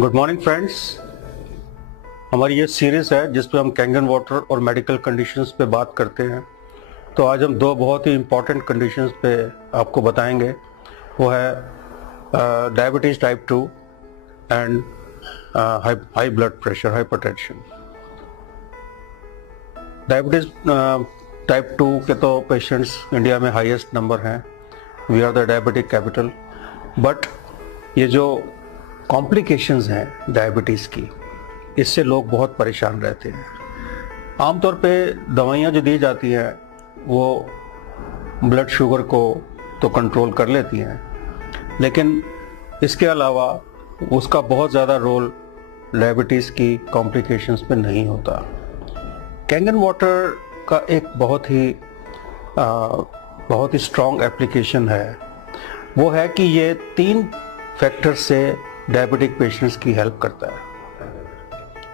Good morning friends. हमारी ये series है जिस पे हम कैंगन वाटर और मेडिकल कंडीशंस पे बात करते हैं। तो आज हम दो बहुत ही इम्पॉर्टेंट कंडीशंस पे आपको बताएंगे। वो है diabetes type 2 and high blood pressure, hypertension. Diabetes type 2 के तो पेशेंट्स इंडिया में हाईएस्ट नंबर हैं। We are the diabetic capital. But ये जो कॉम्प्लिकेशंस हैं डायबिटीज़ की, इससे लोग बहुत परेशान रहते हैं। आमतौर पे दवाइयाँ जो दी जाती हैं वो ब्लड शुगर को तो कंट्रोल कर लेती हैं, लेकिन इसके अलावा उसका बहुत ज़्यादा रोल डायबिटीज़ की कॉम्प्लिकेशंस पे नहीं होता। कैंगन वाटर का एक बहुत ही स्ट्रॉन्ग एप्लीकेशन है। वो है कि ये 3 फैक्टर से डायबिटिक पेशेंट्स की हेल्प करता है।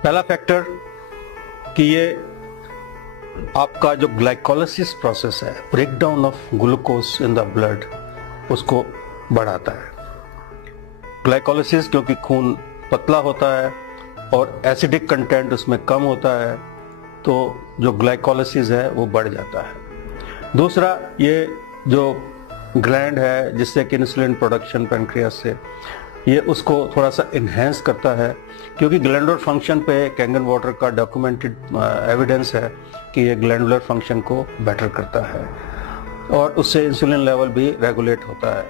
पहला फैक्टर कि ये आपका जो ग्लाइकोलाइसिस प्रोसेस है, break down of glucose in the blood, उसको बढ़ाता है। ग्लाइकोलाइसिस क्योंकि खून पतला होता है और एसिडिक कंटेंट उसमें कम होता है, तो जो ग्लाइकोलाइसिस है वो बढ़ जाता है। दूसरा, ये जो ग्लैंड है जिससे कि इंसुलिन प्रोडक्शन पैनक्रियास से, ये उसको थोड़ा सा इन्हेंस करता है, क्योंकि ग्लैंडुलर फंक्शन पे कैंगन वाटर का डॉक्यूमेंटेड एविडेंस है कि ये ग्लैंडुलर फंक्शन को बेटर करता है और उससे इंसुलिन लेवल भी रेगुलेट होता है।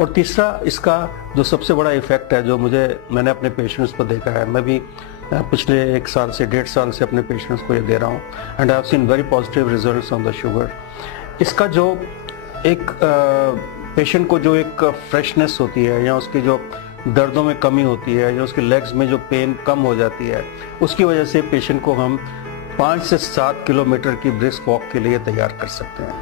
और तीसरा, इसका जो सबसे बड़ा इफेक्ट है, जो मैंने अपने पेशेंट्स को देखा है, मैं भी पिछले 1 साल से 1.5 साल से अपने पेशेंट्स को ये दे रहा हूँ, and I have seen very positive results on the sugar. इसका जो एक पेशेंट को जो एक फ्रेशनेस होती है, या उसकी जो दर्दों में कमी होती है, या उसके लेग्स में जो पेन कम हो जाती है, उसकी वजह से पेशेंट को हम 5 से 7 किलोमीटर की ब्रिस्क वॉक के लिए तैयार कर सकते हैं।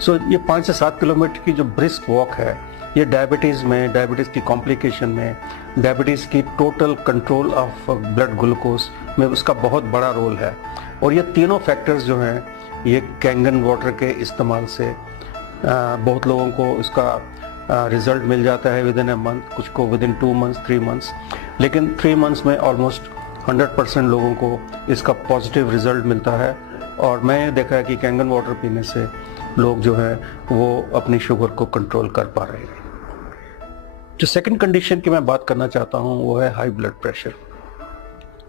सो ये 5 से 7 किलोमीटर की जो ब्रिस्क वॉक है, ये डायबिटीज़ में, डायबिटीज़ की कॉम्प्लिकेशन में, डायबिटीज़ की total control of blood glucose में उसका बहुत बड़ा रोल है। और ये तीनों फैक्टर्स जो हैं, ये कैंगन वाटर के इस्तेमाल से बहुत लोगों को इसका रिजल्ट मिल जाता है विद इन ए मंथ, कुछ को विद इन 2 मंथ्स, 3 मंथ्स, लेकिन 3 मंथ्स में ऑलमोस्ट 100% लोगों को इसका पॉजिटिव रिजल्ट मिलता है। और मैंने देखा है कि कैंगन वाटर पीने से लोग जो है वो अपनी शुगर को कंट्रोल कर पा रहे हैं। जो सेकंड कंडीशन की मैं बात करना चाहता हूँ वो है हाई ब्लड प्रेशर।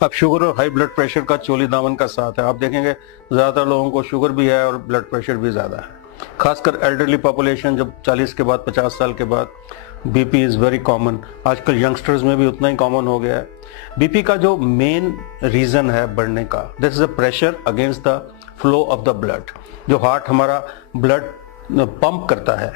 अब शुगर और हाई ब्लड प्रेशर का चोली दामन का साथ है। आप देखेंगे ज़्यादातर लोगों को शुगर भी है और ब्लड प्रेशर भी ज़्यादा है। खासकर एल्डरली पॉपुलेशन, जब 40 के बाद 50 साल के बाद बीपी इज़ वेरी कॉमन। आजकल यंगस्टर्स में भी उतना ही कॉमन हो गया है। बीपी का जो मेन रीज़न है बढ़ने का, this is a pressure against the flow of the blood. जो हार्ट हमारा ब्लड पंप करता है,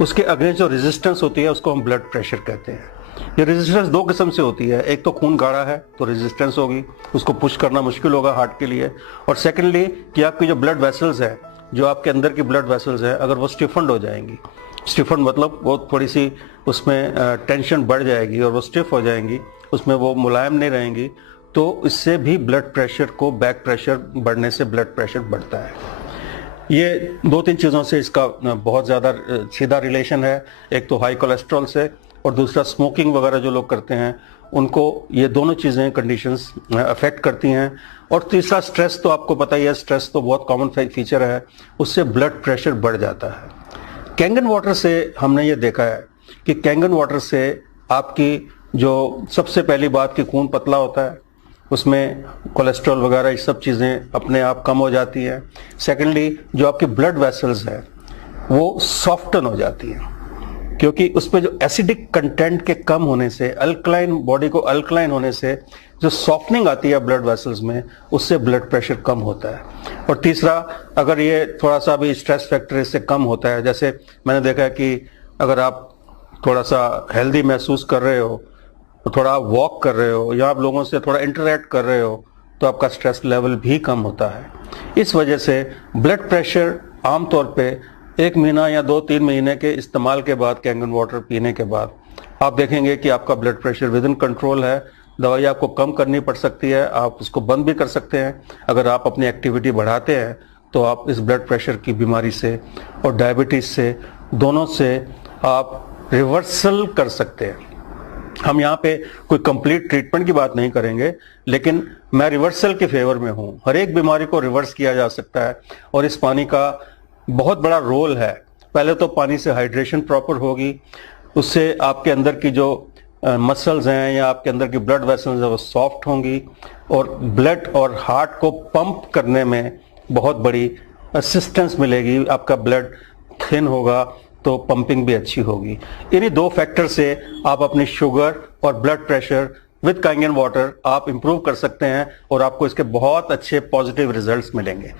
उसके अगेंस्ट जो रेजिस्टेंस होती है उसको हम ब्लड प्रेशर कहते हैं। ये रेजिस्टेंस 2 किस्म से होती है। एक तो खून गाढ़ा है तो रेजिस्टेंस होगी, उसको पुश करना मुश्किल होगा हार्ट के लिए। और सेकेंडली कि आपकी जो ब्लड वेसल्स है, जो आपके अंदर की ब्लड वेसल्स है, अगर वो स्टिफन्ड हो जाएंगी, स्टिफन्ड मतलब वो थोड़ी सी उसमें टेंशन बढ़ जाएगी और वो स्टिफ हो जाएंगी, उसमें वो मुलायम नहीं रहेंगी, तो इससे भी ब्लड प्रेशर को, बैक प्रेशर बढ़ने से ब्लड प्रेशर बढ़ता है। ये 2-3 चीज़ों से इसका बहुत ज़्यादा सीधा रिलेशन है। एक तो हाई कोलेस्ट्रॉल से, और दूसरा स्मोकिंग वगैरह जो लोग करते हैं उनको ये दोनों चीज़ें, कंडीशंस अफेक्ट करती हैं। और तीसरा, स्ट्रेस तो आपको पता ही है, स्ट्रेस तो बहुत कॉमन फीचर है, उससे ब्लड प्रेशर बढ़ जाता है। कैंगन वाटर से हमने ये देखा है कि कैंगन वाटर से आपकी जो सबसे पहली बात कि खून पतला होता है, उसमें कोलेस्ट्रॉल वगैरह ये सब चीज़ें अपने आप कम हो जाती हैं। सेकेंडली, जो आपकी ब्लड वेसल्स है वो सॉफ्टन हो जाती हैं, क्योंकि उस पर जो एसिडिक कंटेंट के कम होने से, अल्कलाइन, बॉडी को अल्कलाइन होने से जो सॉफ्टनिंग आती है ब्लड वेसल्स में, उससे ब्लड प्रेशर कम होता है। और तीसरा, अगर ये थोड़ा सा भी स्ट्रेस फैक्टर इससे कम होता है, जैसे मैंने देखा है कि अगर आप थोड़ा सा हेल्दी महसूस कर रहे हो, थोड़ा वॉक कर रहे हो, या आप लोगों से थोड़ा इंटरेक्ट कर रहे हो, तो आपका स्ट्रेस लेवल भी कम होता है। इस वजह से ब्लड प्रेशर आमतौर पे 1 महीना या 2-3 महीने के इस्तेमाल के बाद, कैंगन वाटर पीने के बाद, आप देखेंगे कि आपका blood pressure with in control है। दवाई आपको कम करनी पड़ सकती है, आप उसको बंद भी कर सकते हैं। अगर आप अपनी एक्टिविटी बढ़ाते हैं तो आप इस ब्लड प्रेशर की बीमारी से और डायबिटीज़ से, दोनों से आप रिवर्सल कर सकते हैं। हम यहाँ पे कोई कंप्लीट ट्रीटमेंट की बात नहीं करेंगे, लेकिन मैं रिवर्सल के फेवर में हूँ। हर एक बीमारी को रिवर्स किया जा सकता है और इस पानी का बहुत बड़ा रोल है। पहले तो पानी से हाइड्रेशन प्रॉपर होगी, उससे आपके अंदर की जो मसल्स हैं या आपके अंदर की ब्लड वेसल्स हैं वो सॉफ्ट होंगी और ब्लड और हार्ट को पंप करने में बहुत बड़ी असिस्टेंस मिलेगी। आपका ब्लड थिन होगा तो पंपिंग भी अच्छी होगी। इन्हीं दो फैक्टर से आप अपनी शुगर और ब्लड प्रेशर विद कांगेन वाटर आप इंप्रूव कर सकते हैं और आपको इसके बहुत अच्छे पॉजिटिव रिजल्ट्स मिलेंगे।